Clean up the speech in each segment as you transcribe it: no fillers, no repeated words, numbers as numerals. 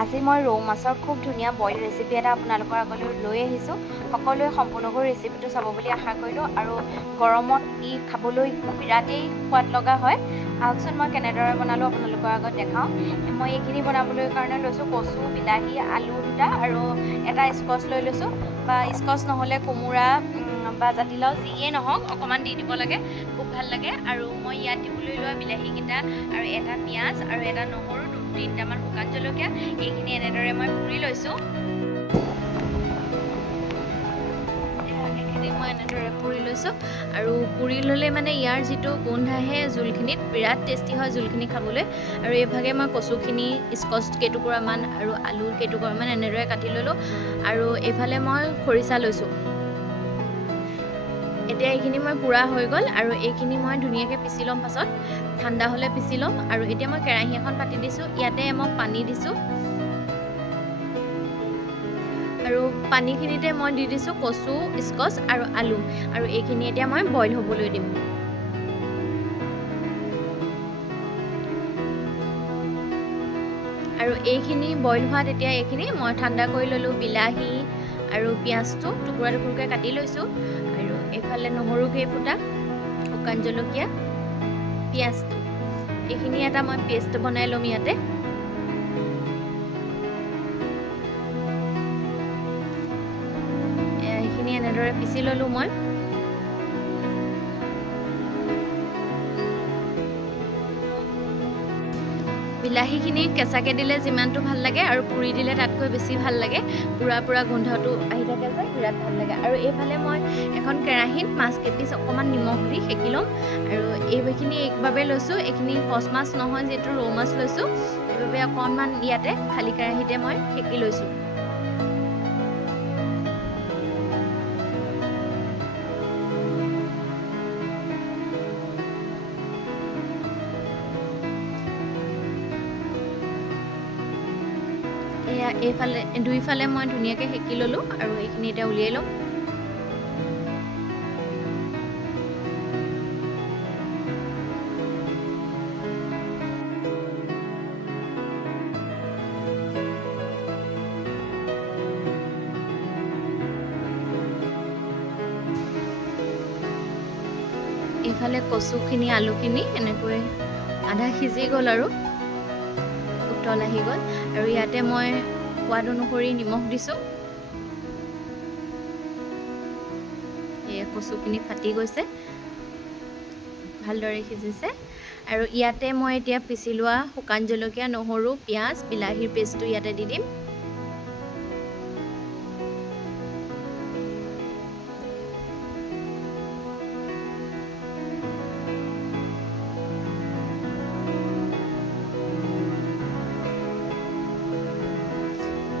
আজি মই ৰৌ মাছৰ খুব ধুনীয়া বইল ৰেচিপি এটা আপোনালোকৰ আগলৈ লৈ আহিছোঁ। সকলোৱে সম্পূৰ্ণকৈ ৰেচিপিটো চাব বুলি আশা কৰিলোঁ আৰু গৰমত ই খাবলৈ বিৰাটেই সোৱাদ লগা হয়। আহকচোন মই কেনেদৰে বনালোঁ আপোনালোকৰ আগত দেখাওঁ। মই এইখিনি বনাবলৈ কাৰণে লৈছোঁ কচু, বিলাহী, আলু দুটা আৰু এটা স্কচ লৈ লৈছোঁ, বা স্কচ নহ'লে কোমোৰা বা জাতিলাও যিয়ে নহওক অকণমান দি দিব লাগে, খুব ভাল লাগে। আৰু মই ইয়াত দিবলৈ লোৱা বিলাহীকেইটা আৰু এটা পিঁয়াজ আৰু এটা নহৰু, 2-3টামান শুকান জলকীয়া, এইখিনি এনেদৰে মই পুৰি লৈছোঁ। এইখিনি মই এনেদৰে পুৰি লৈছোঁ আৰু পুৰি ল'লে মানে ইয়াৰ যিটো গোন্ধ আহে জোলখিনিত, বিৰাট টেষ্টি হয় জোলখিনি খাবলৈ। আৰু এইভাগে মই কচুখিনি স্কচ কেইটুকুৰামান আৰু আলু কেইটুকুৰামান এনেদৰে কাটি ল'লোঁ আৰু এইফালে মই খৰিচা লৈছোঁ। এতিয়া এইখিনি মই পুৰা হৈ গ'ল আৰু এইখিনি মই ধুনীয়াকৈ পিচি ল'ম, পাছত ঠাণ্ডা হ'লে পিচি ল'ম। আৰু এতিয়া মই কেৰাহী এখন পাতি দিছোঁ, ইয়াতে মই পানী দিছোঁ আৰু পানীখিনিতে মই দি দিছোঁ কচু, স্কচ আৰু আলু, আৰু এইখিনি এতিয়া মই বইল হ'বলৈ দিম। আৰু এইখিনি বইল হোৱাত এতিয়া এইখিনি মই ঠাণ্ডা কৰি ল'লোঁ। বিলাহী আৰু পিঁয়াজটো টুকুৰা টুকুৰকৈ কাটি লৈছোঁ আৰু এইফালে নহৰু কেইফুটা, শুকান জলকীয়া, পিঁয়াজটো, এইখিনি এটা মই পেষ্ট বনাই ল'ম ইয়াতে। এইখিনি এনেদৰে পিচি ল'লোঁ মই। বিলাহীখিনি কেঁচাকৈ দিলে যিমানটো ভাল লাগে আৰু পুৰি দিলে তাতকৈ বেছি ভাল লাগে। পুৰা গোন্ধটো আহি থাকে যে, বিৰাট ভাল লাগে। আৰু এইফালে মই এখন কেৰাহীত মাছ কেইপিচ অকণমান নিমখ দি সেকি ল'ম। আৰু এইখিনি এইবাবে লৈছোঁ, এইখিনি কচ মাছ নহয়, যিহেতু ৰৌ মাছ লৈছোঁ, সেইবাবে অকণমান ইয়াতে খালী কেৰাহীতে মই সেকি লৈছোঁ। এইফালে দুইফালে মই ধুনীয়াকৈ সেকি ল'লোঁ আৰু এইখিনি এতিয়া উলিয়াই ল'ম। এইফালে কচুখিনি, আলুখিনি এনেকৈ আধা সিজি গ'ল আৰু উতল আহি গ'ল। আৰু ইয়াতে মই সোৱাদ অনুসৰি নিমখ দিছোঁ। এই কচুখিনি ফাটি গৈছে, ভালদৰে সিজিছে। আৰু ইয়াতে মই এতিয়া পিচি লোৱা শুকান জলকীয়া, নহৰু, পিঁয়াজ, বিলাহীৰ পেষ্টটো ইয়াতে দি দিম।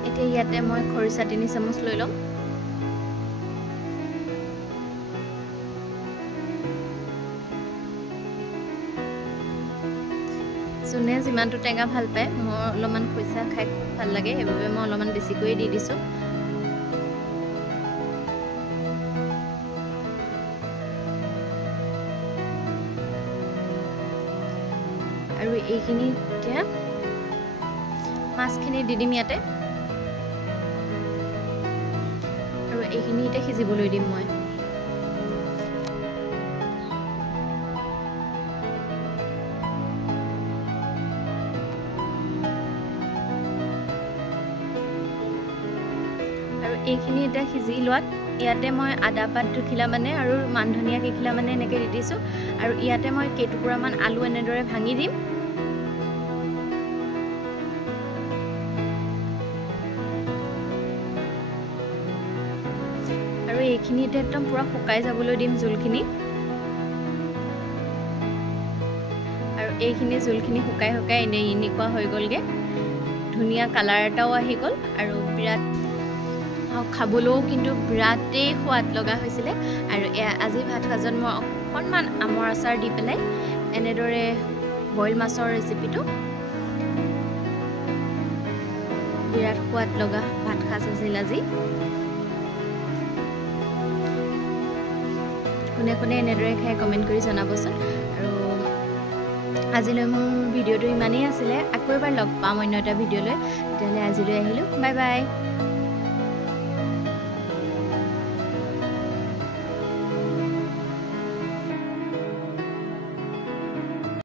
এতিয়া ইয়াতে মই খৰিচা 3 চামুচ লৈ ল'ম। যোনে যিমানটো টেঙা ভাল পায়, মই অলপমান খৰিচা খাই খুব ভাল লাগে, সেইবাবে মই অলপমান বেছিকৈ দি দিছোঁ। আৰু এইখিনি এতিয়া মাছখিনি দি দিম ইয়াতে, আৰু এইখিনি এতিয়া সিজিবলৈ দিম মই। আৰু এইখিনি এতিয়া সিজি লোৱাত ইয়াতে মই আদা পাত দুখিলামানে আৰু মান ধনিয়া কেইখিলামানে এনেকৈ দি দিছোঁ। আৰু ইয়াতে মই কেইটুকুৰামান আলু এনেদৰে ভাঙি দিম। আৰু এইখিনি এতিয়া একদম পূৰা শুকাই যাবলৈ দিম জোলখিনি। আৰু এইখিনি জোলখিনি শুকাই এনেকুৱা হৈ গ'লগৈ, ধুনীয়া কালাৰ এটাও আহি গ'ল আৰু বিৰাট খাবলৈও কিন্তু বিৰাটেই সোৱাদ লগা হৈছিলে। আৰু আজি ভাত সাজত মই অকণমান আমৰ আচাৰ দি পেলাই এনেদৰে বইল মাছৰ ৰেচিপিটো, বিৰাট সোৱাদ লগা ভাত সাজ আছিল আজি। কোনে কোনে এনেদৰে খাই কমেণ্ট কৰি জনাবচোন। আৰু আজিলৈ মোৰ ভিডিঅ'টো ইমানেই আছিলে আকৌ এবাৰ লগ পাম অন্য এটা ভিডিঅ'লৈ তেতিয়াহ'লে আজিলৈ আহিলোঁ বাই বাই